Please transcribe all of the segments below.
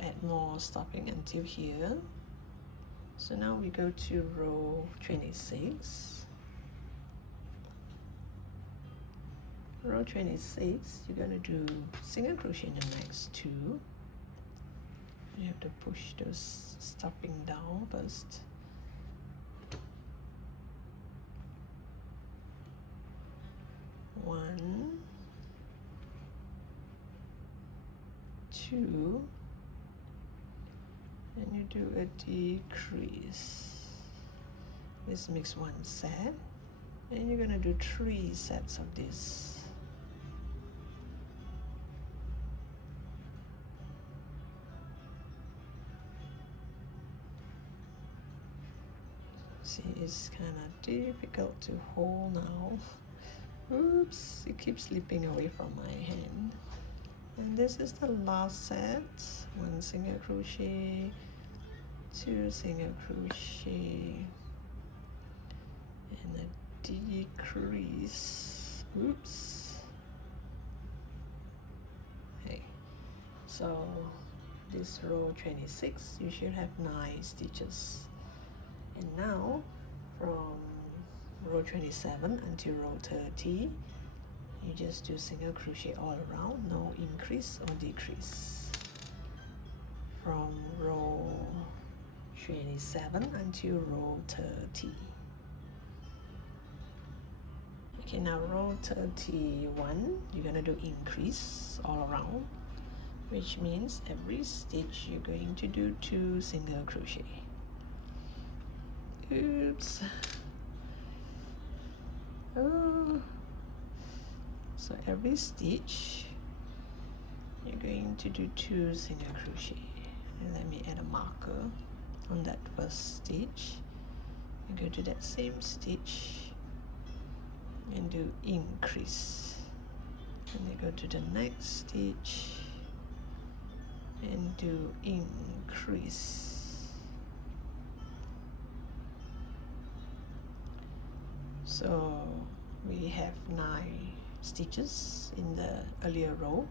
add more stopping until here. So now we go to row 26. Row 26, you're going to do single crochet in the next two. You have to push those stopping down first. One, two, and you do a decrease. This makes one set, and you're going to do 3 sets of this. See, it's kind of difficult to hold now. Oops, it keeps slipping away from my hand. And this is the last set. 1 single crochet, 2 single crochet, and a decrease. Oops. Okay, so this row 26, you should have 9 stitches. And now from row 27 until row 30, you just do single crochet all around, no increase or decrease. From row 27 until row 30. Okay, now row 31, you're gonna do increase all around, which means every stitch you're going to do 2 single crochet. Oops. Oh. So every stitch you're going to do 2 single crochet. And let me add a marker on that first stitch and go to that same stitch and do increase, and then go to the next stitch and do increase. So we have 9 stitches in the earlier row.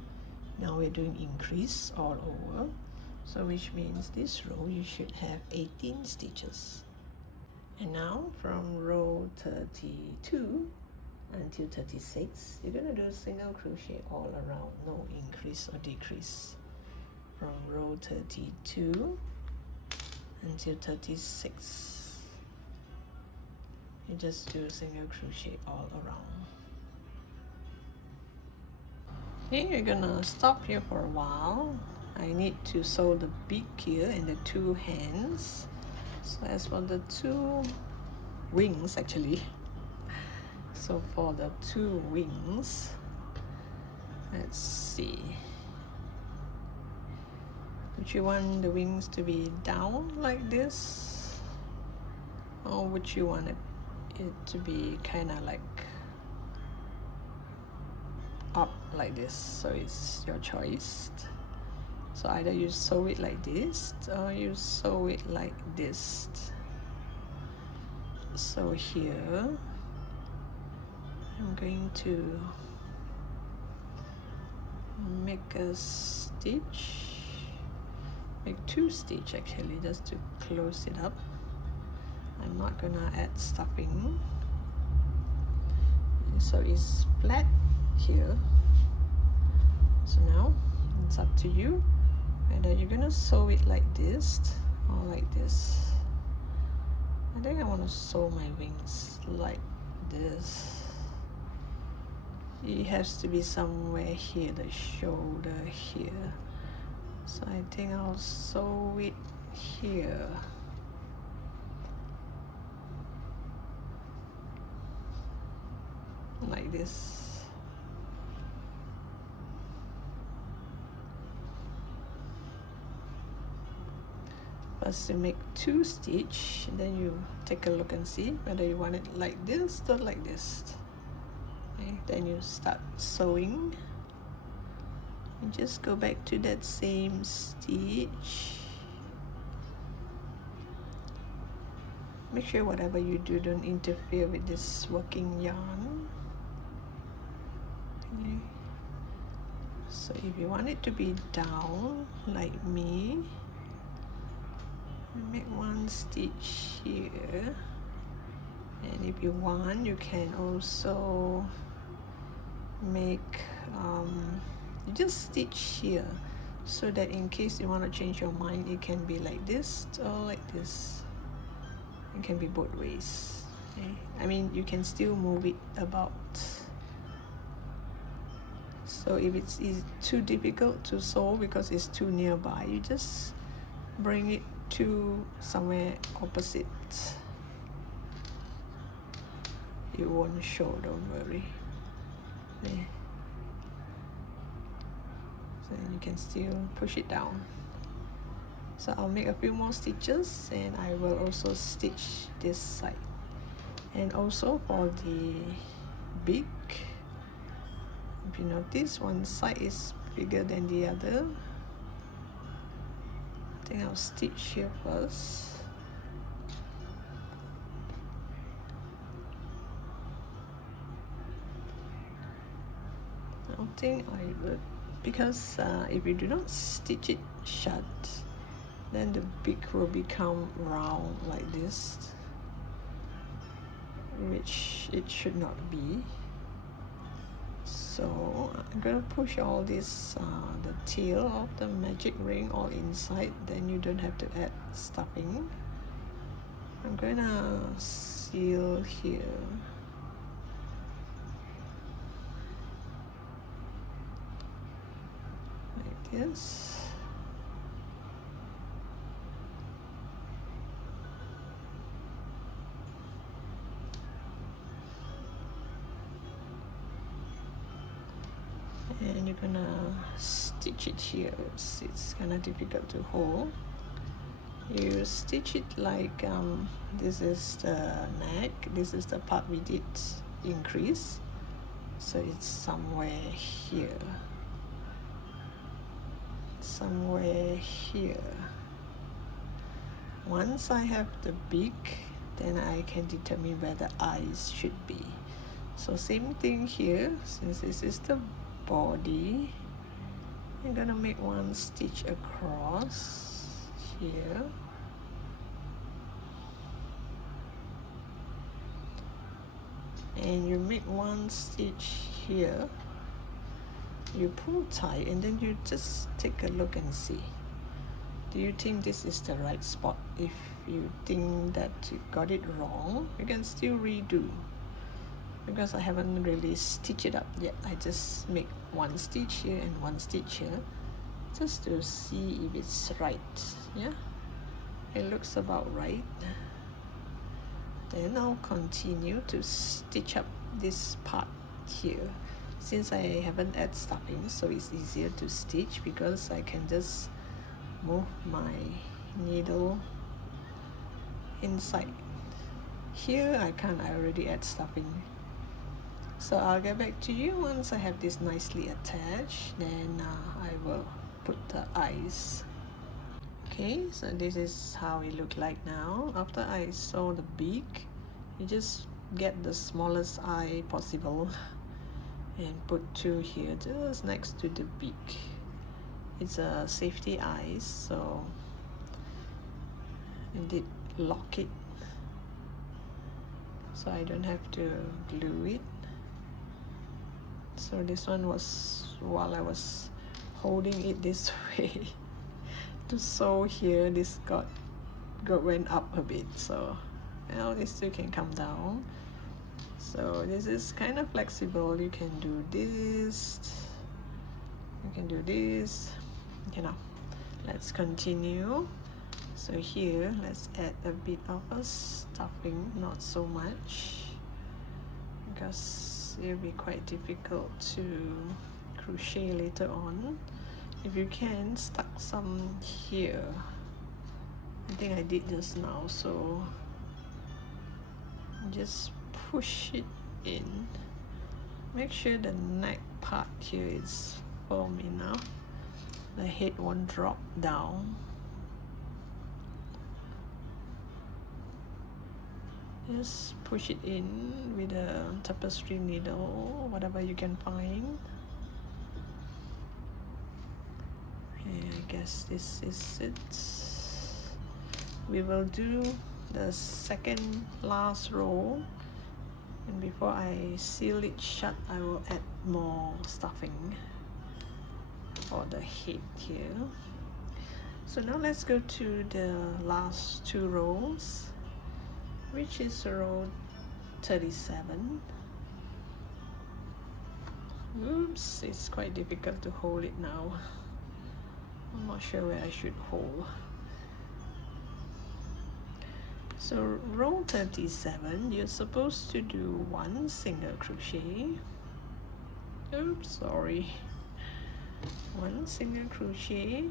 Now we're doing increase all over, so which means this row you should have 18 stitches. And now from row 32 until 36, you're going to do single crochet all around, no increase or decrease. From row 32 until 36, you just do single crochet all around. Okay, you're gonna stop here for a while. I need to sew the beak here and the 2 hands. So as for the 2 wings, actually, so for the 2 wings, let's see, would you want the wings to be down like this, or would you want it to be kind of like up like this? So it's your choice. So either you sew it like this or you sew it like this. So here I'm going to make a stitch, make 2 stitches actually, just to close it up. I'm not gonna add stuffing, so it's flat here. So now it's up to you whether you're gonna sew it like this or like this. I think I want to sew my wings like this. It has to be somewhere here, the shoulder here. So I think I'll sew it here. Like this. First you make 2 stitches, and then you take a look and see whether you want it like this or like this. Okay, then you start sewing. You just go back to that same stitch. Make sure whatever you do don't interfere with this working yarn. Okay. So if you want it to be down like me, make one stitch here, and if you want, you can also make you just stitch here, so that in case you want to change your mind, it can be like this or like this. It can be both ways. Okay? I mean, you can still move it about. So if it's too difficult to sew because it's too nearby, you just bring it to somewhere opposite. It won't show, don't worry. There. So you can still push it down. So I'll make a few more stitches, and I will also stitch this side. And also for the beak, if you notice, one side is bigger than the other. I think I'll stitch here first. I think I would, because if you do not stitch it shut, then the beak will become round like this, which it should not be. So I'm gonna push all this, the tail of the magic ring all inside, then you don't have to add stuffing. I'm gonna seal here. Like this. And you're gonna stitch it here. Oops, it's kind of difficult to hold. You stitch it like this is the neck, this is the part we did increase, so it's somewhere here, somewhere here. Once I have the beak, then I can determine where the eyes should be. So same thing here, since this is the body, I'm gonna make one stitch across here. And you make one stitch here, you pull tight, and then you just take a look and see, do you think this is the right spot? If you think that you got it wrong, you can still redo, because I haven't really stitched it up yet. I just make one stitch here and one stitch here, just to see if it's right. Yeah, it looks about right. Then I'll continue to stitch up this part here. Since I haven't added stuffing, so it's easier to stitch because I can just move my needle inside. Here I can't, I already add stuffing. So I'll get back to you once I have this nicely attached, then I will put the eyes. Okay, so this is how it look like now. After I sew the beak, you just get the smallest eye possible and put two here just next to the beak. It's a safety eye, so I did lock it, so I don't have to glue it. So this one was, while I was holding it this way to sew here, this went up a bit, so now this two can come down. So this is kind of flexible. You can do this, you can do this, you know. Let's continue. So here, let's add a bit of a stuffing, not so much, because it'll be quite difficult to crochet later on. If you can, stuck some here. I think I did just now, so just push it in. Make sure the neck part here is firm enough, the head won't drop down. Just push it in with a tapestry needle, whatever you can find. And I guess this is it. We will do the second last row, and before I seal it shut, I will add more stuffing for the head here. So now let's go to the last two rows, which is row 37. Oops, it's quite difficult to hold it now. I'm not sure where I should hold. So row 37, you're supposed to do 1 single crochet. Oops, sorry. 1 single crochet,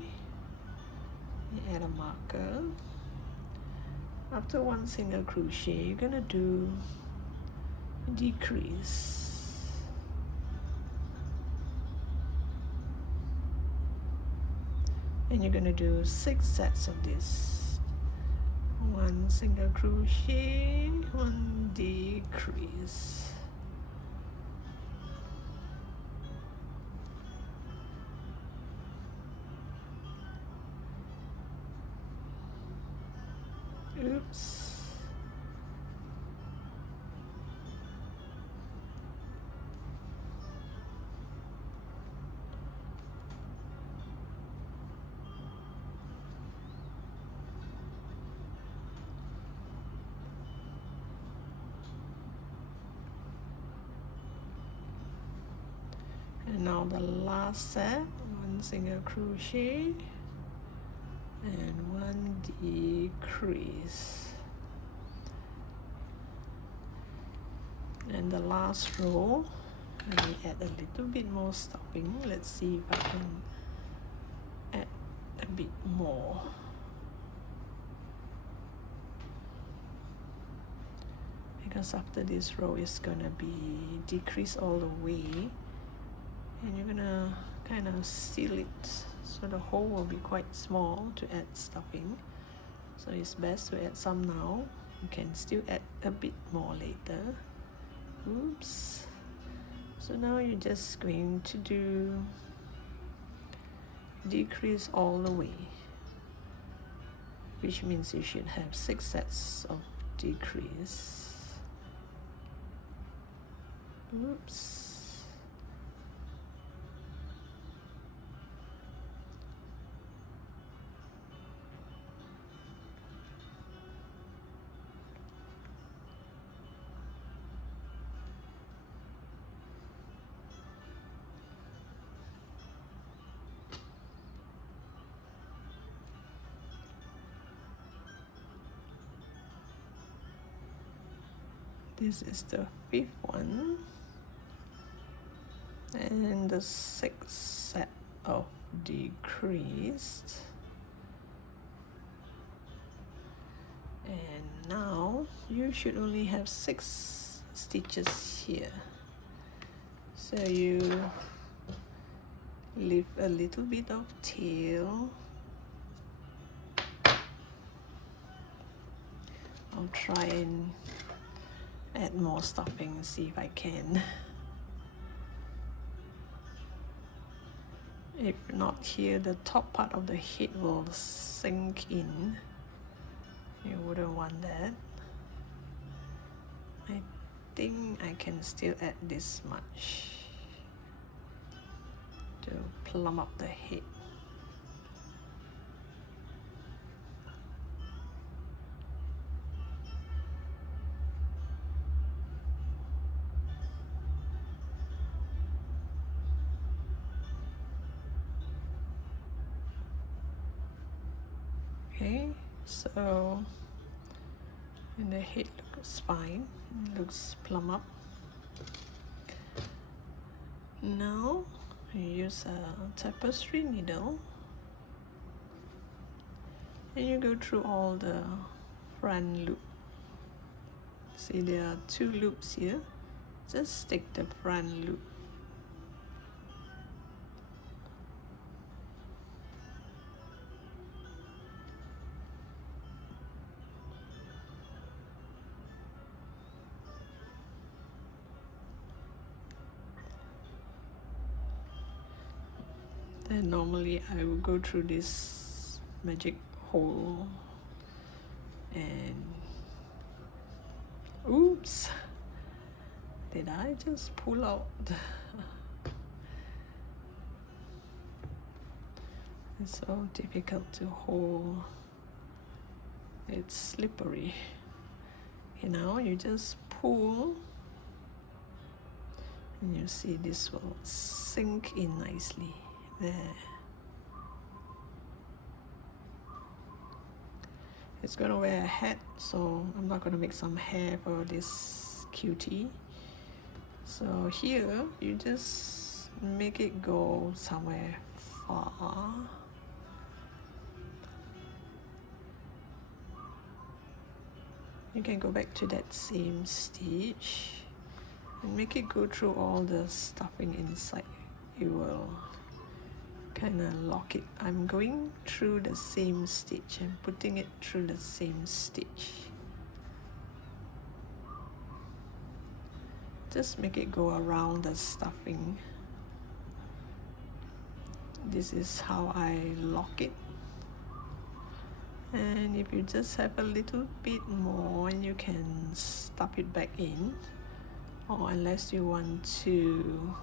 add a marker. After 1 single crochet, you're gonna do decrease. And you're gonna do 6 sets of this. 1 single crochet, 1 decrease. Oops. And now the last set, 1 single crochet and 1 decrease. And the last row, let me add a little bit more stuffing. Let's see if I can add a bit more. Because after this row is gonna be decrease all the way, and you're gonna kind of seal it so the hole will be quite small to add stuffing. So it's best to add some now. You can still add a bit more later. Oops. So now you're just going to do decrease all the way, which means you should have 6 sets of decrease. Oops. This is the 5th one and the 6th set of decreased. And now you should only have 6 stitches here. So you leave a little bit of tail. I'll try and add more stuffing and see if I can. If not here, the top part of the head will sink in. You wouldn't want that. I think I can still add this much to plump up the head. Okay, so and the head looks fine, looks plump up. Now you use a tapestry needle and you go through all the front loop. See, there are 2 loops here. Just take the front loop. Then normally I will go through this magic hole and oops, did I just pull out? It's so difficult to hold. It's slippery. Okay, now you just pull and you see this will sink in nicely there. It's gonna wear a hat, so I'm not gonna make some hair for this cutie. So here you just make it go somewhere far. You can go back to that same stitch and make it go through all the stuffing inside. You will kind of lock it. I'm going through the same stitch and putting it through the same stitch. Just make it go around the stuffing. This is how I lock it. And if you just have a little bit more, you can stuff it back in, or unless you want to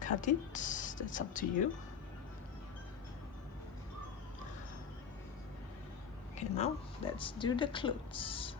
cut it, that's up to you. Okay, now let's do the clothes.